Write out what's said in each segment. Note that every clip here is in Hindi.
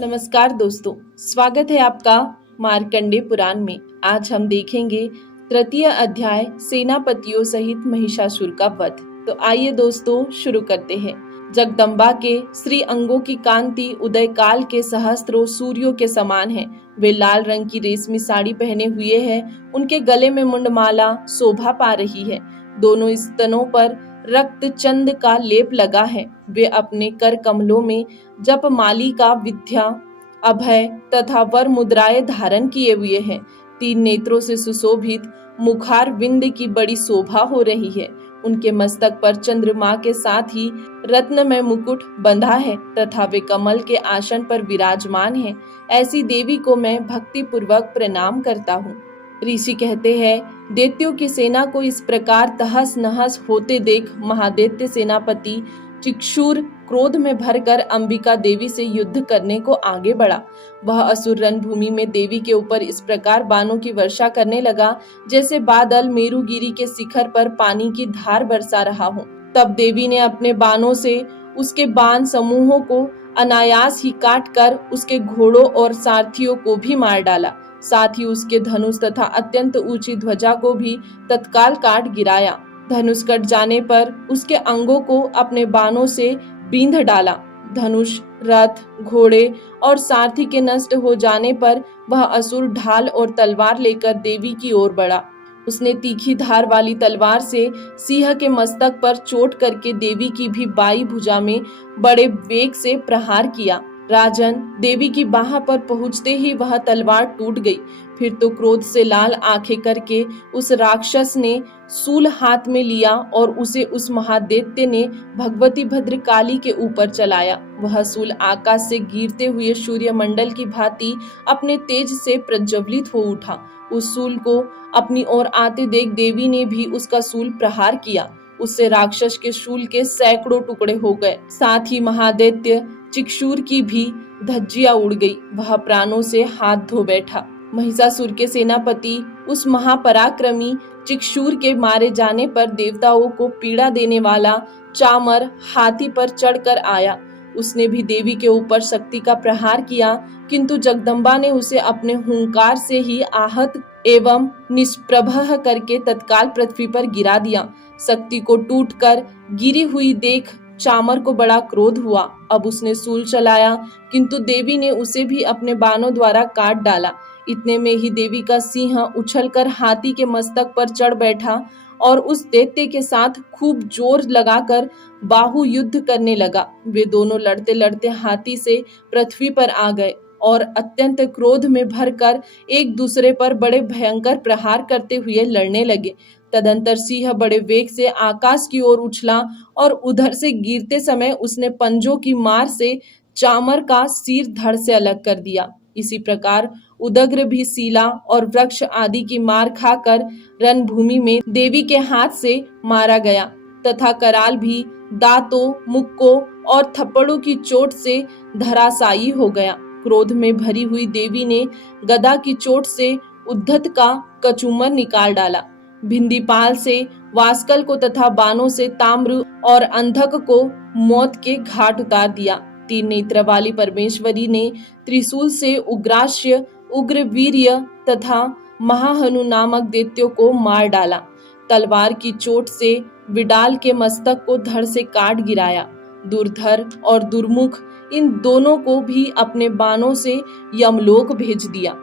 नमस्कार दोस्तों, स्वागत है आपका मार्कंडे पुराण में। आज हम देखेंगे तृतीय अध्याय सेनापतियों सहित महिषासुर का वध। तो आइए दोस्तों शुरू करते हैं। जगदम्बा के श्री अंगों की कांति उदय काल के सहस्त्रों सूर्यों के समान है। वे लाल रंग की रेशमी साड़ी पहने हुए हैं। उनके गले में मुंडमाला शोभा पा रही है। दोनों स्तनों पर रक्त चंद का लेप लगा है। वे अपने कर कमलों में जप माली का विद्या अभय तथा वर मुद्राएं धारण किए हुए हैं। 3 नेत्रों से सुशोभित मुखार विंद की बड़ी शोभा हो रही है। उनके मस्तक पर चंद्रमा के साथ ही रत्न में मुकुट बंधा है तथा वे कमल के आसन पर विराजमान है। ऐसी देवी को मैं भक्ति पूर्वक प्रणाम करता हूँ। ऋषि कहते हैं, दैत्यों की सेना को इस प्रकार तहस नहस होते देख महादैत्य सेनापति चिक्षुर क्रोध में भरकर अंबिका देवी से युद्ध करने को आगे बढ़ा। वह असुर रणभूमि में देवी के ऊपर इस प्रकार बाणों की वर्षा करने लगा जैसे बादल मेरुगिरी के शिखर पर पानी की धार बरसा रहा हो। तब देवी ने अपने बाणों से उसके बाण समूहों को अनायास ही काट कर उसके घोड़ों और सारथियों को भी मार डाला। साथ ही उसके धनुष तथा अत्यंत ऊंची ध्वजा को भी तत्काल काट गिराया। धनुष कट जाने पर उसके अंगों को अपने बाणों से बींध डाला। धनुष, रथ, घोड़े और सारथी के नष्ट हो जाने पर वह असुर ढाल और तलवार लेकर देवी की ओर बढ़ा। उसने तीखी धार वाली तलवार से सिंह के मस्तक पर चोट करके देवी की भी बाई भुजा में बड़े वेग से प्रहार किया। राजन, देवी की बाह पर पहुंचते ही वह तलवार टूट गई। फिर तो क्रोध से लाल आंखें करके उस राक्षस ने शूल हाथ में लिया और उसे उस महादैत्य ने भगवती भद्रकाली के ऊपर चलाया। वह शूल आकाश से गिरते हुए सूर्यमंडल की भांति अपने तेज से प्रज्वलित हो उठा। उस शूल को अपनी ओर आते देख देवी ने भी उसका शूल प्रहार किया। उससे राक्षस के शूल के सैकड़ों टुकड़े हो गए। साथ ही महादैत्य चिक्षुर की भी धज्जियां उड़ गई। वह प्राणों से हाथ धो बैठा। महिषासुर के सेनापति उस महापराक्रमी चिक्षुर के मारे जाने पर देवताओं को पीड़ा देने वाला चामर हाथी पर चढ़कर आया। उसने भी देवी के ऊपर शक्ति का प्रहार किया, किंतु जगदम्बा ने उसे अपने हुंकार से ही आहत एवं निष्प्रभ करके तत्काल पृथ्वी पर गिरा दिया। शक्ति को टूटकर गिरी हुई देख चामर को बड़ा क्रोध हुआ। अब उसने शूल चलाया, किंतु देवी ने उसे भी अपने बाणों द्वारा काट डाला। इतने में ही देवी का सिंह उछलकर हाथी के मस्तक पर चढ़ बैठा और उस दैत्य के साथ खूब जोर लगाकर बाहु युद्ध करने लगा। वे दोनों लड़ते लड़ते हाथी से पृथ्वी पर आ गए और अत्यंत क्रोध में भरकर एक दूसरे पर बड़े भयंकर प्रहार करते हुए लड़ने लगे। तदंतर सिंह बड़े वेग से आकाश की ओर उछला और उधर से गिरते समय उसने पंजों की मार से चामर का सिर धड़ से अलग कर दिया। इसी प्रकार उदग्र भी सीला और वृक्ष आदि की मार खाकर रणभूमि में देवी के हाथ से मारा गया तथा कराल भी दांतों, मुक्कों और थप्पड़ों की चोट से धराशायी हो गया। क्रोध में भरी हुई देवी ने गदा की चोट से उद्धत का कचूमर निकाल डाला। भिंदीपाल से वास्कल को तथा बाणों से ताम्र और अंधक को मौत के घाट उतार दिया। 3 नेत्र वाली परमेश्वरी ने त्रिशूल से उग्रास्य, उग्रवीर्य तथा महाहनु नामक दैत्यों को मार डाला। तलवार की चोट से विडाल के मस्तक को धड़ से काट गिराया। दुर्धर और दुर्मुख इन दोनों को भी अपने बाणों से यमलोक भेज दिया।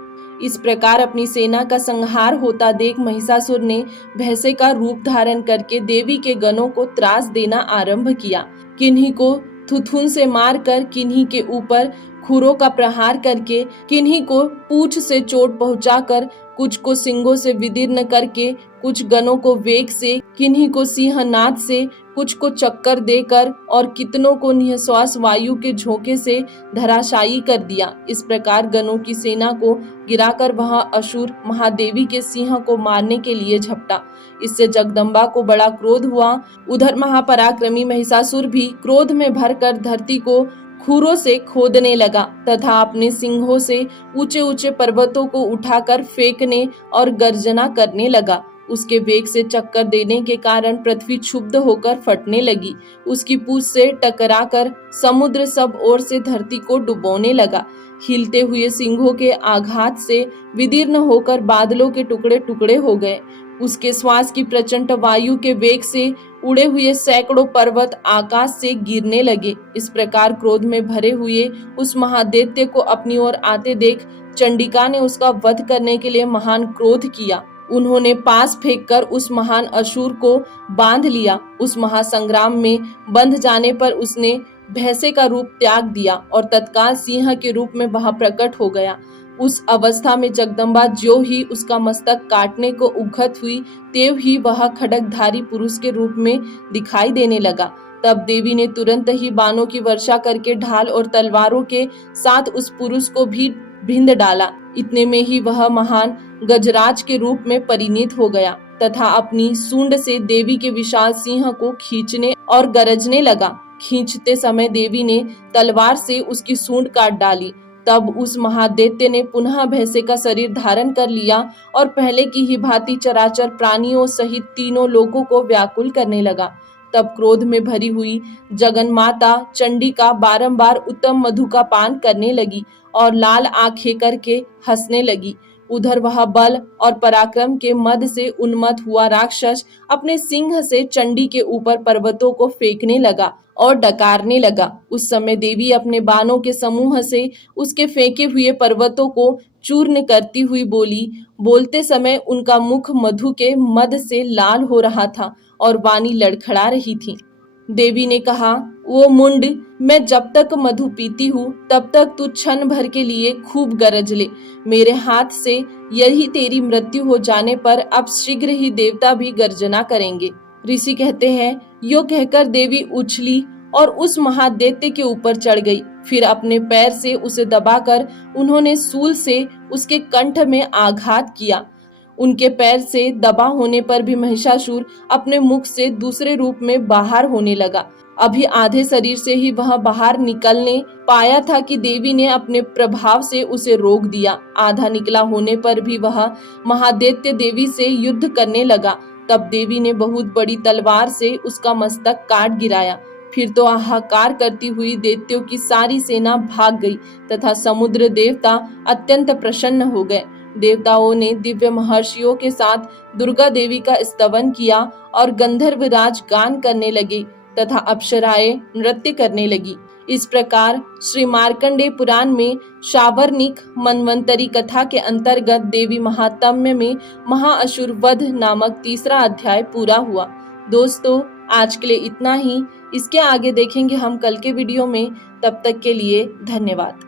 इस प्रकार अपनी सेना का संहार होता देख महिषासुर ने भैंसे का रूप धारण करके देवी के गणों को त्रास देना आरंभ किया। किन्हीं को थुथुन से मारकर, किन्हीं के ऊपर खुरों का प्रहार करके, किन्हीं को पूंछ से चोट पहुंचाकर, कुछ को सिंगों से विदीर्ण करके, कुछ गणों को वेग से, किन्हीं को सिंहनाद से, कुछ को चक्कर देकर और कितनों को निःश्वास वायु के झोंके से धराशायी कर दिया। इस प्रकार गणों की सेना को गिराकर वह असुर महादेवी के सिंह को मारने के लिए झपटा। इससे जगदम्बा को बड़ा क्रोध हुआ। उधर महापराक्रमी महिषासुर भी क्रोध में भरकर धरती को खुरों से खोदने लगा तथा अपने सिंहों से ऊंचे ऊंचे पर्वतों को उठाकर फेंकने और गर्जना करने लगा। उसके वेग से चक्कर देने के कारण पृथ्वी क्षुब्ध होकर फटने लगी। उसकी पूंछ से टकराकर समुद्र सब ओर से धरती को डुबोने लगा। हिलते हुए सिंहों के आघात से विदीर्ण होकर बादलों के टुकड़े टुकड़े हो गए। उसके श्वास की प्रचंड वायु के वेग से उड़े हुए सैकड़ों पर्वत आकाश से गिरने लगे। इस प्रकार क्रोध में भरे हुए उस महादैत्य को अपनी ओर आते देख चंडिका ने उसका वध करने के लिए महान क्रोध किया। उन्होंने पास फेंककर उस महान असुर को बांध लिया। उस महासंग्राम में बंध जाने पर उसने भैंसे का रूप त्याग दिया और तत्काल सिंह के रूप में वहां प्रकट हो गया। उस अवस्था में जगदम्बा ज्यों ही उसका मस्तक काटने को उद्यत हुई, त्यों ही वह खड्गधारी पुरुष के रूप में दिखाई देने लगा। तब देवी ने तुरंत ही बाणों की वर्षा करके ढाल और तलवारों के साथ उस पुरुष को भी भिंद डाला। इतने में ही वह महान गजराज के रूप में परिणित हो गया तथा अपनी सूंड से देवी के विशाल सिंह को खींचने और गरजने लगा। खींचते समय देवी ने तलवार से उसकी सूंड काट डाली। तब उस महादैत्य ने पुनः भैंसे का शरीर धारण कर लिया और पहले की ही भांति चराचर प्राणियों सहित तीनों लोगों को व्याकुल करने लगा। तब क्रोध में भरी हुई जगन माता चंडिका बारंबार उत्तम मधु का पान करने लगी और लाल आंखें करके हंसने लगी। उधर वह बल और पराक्रम के मद से उन्मत्त हुआ राक्षस अपने सिंह से चंडी के ऊपर पर्वतों को फेंकने लगा और डकारने लगा। उस समय देवी अपने बाणों के समूह से उसके फेंके हुए पर्वतों को चूर्ण करती हुई बोली। बोलते समय उनका मुख मधु के मद से लाल हो रहा था और वाणी लड़खड़ा रही थी। देवी ने कहा, वो मुंड, मैं जब तक मधु पीती हूँ तब तक तू क्षण भर के लिए खूब गरज ले। मेरे हाथ से यही तेरी मृत्यु हो जाने पर अब शीघ्र ही देवता भी गर्जना करेंगे। ऋषि कहते हैं, यो कहकर देवी उछली और उस महादैत्य के ऊपर चढ़ गई। फिर अपने पैर से उसे दबाकर उन्होंने सूल से उसके कंठ में आघात किया। उनके पैर से दबा होने पर भी महिषासुर अपने मुख से दूसरे रूप में बाहर होने लगा। अभी आधे शरीर से ही वह बाहर निकलने पाया था कि देवी ने अपने प्रभाव से उसे रोक दिया। आधा निकला होने पर भी वह महादैत्य देवी से युद्ध करने लगा। तब देवी ने बहुत बड़ी तलवार से उसका मस्तक काट गिराया। फिर तो हाहाकार करती हुई दैत्यों की सारी सेना भाग गई तथा समुद्र देवता अत्यंत प्रसन्न हो गए। देवताओं ने दिव्य महर्षियों के साथ दुर्गा देवी का स्तवन किया और गंधर्वराज गान करने लगे तथा अप्सराएं नृत्य करने लगी। इस प्रकार श्री मार्कंडेय पुराण में शावर्णिक मनवंतरी कथा के अंतर्गत देवी महात्म्य में महाअसुर वध नामक तीसरा अध्याय पूरा हुआ। दोस्तों, आज के लिए इतना ही। इसके आगे देखेंगे हम कल के वीडियो में। तब तक के लिए धन्यवाद।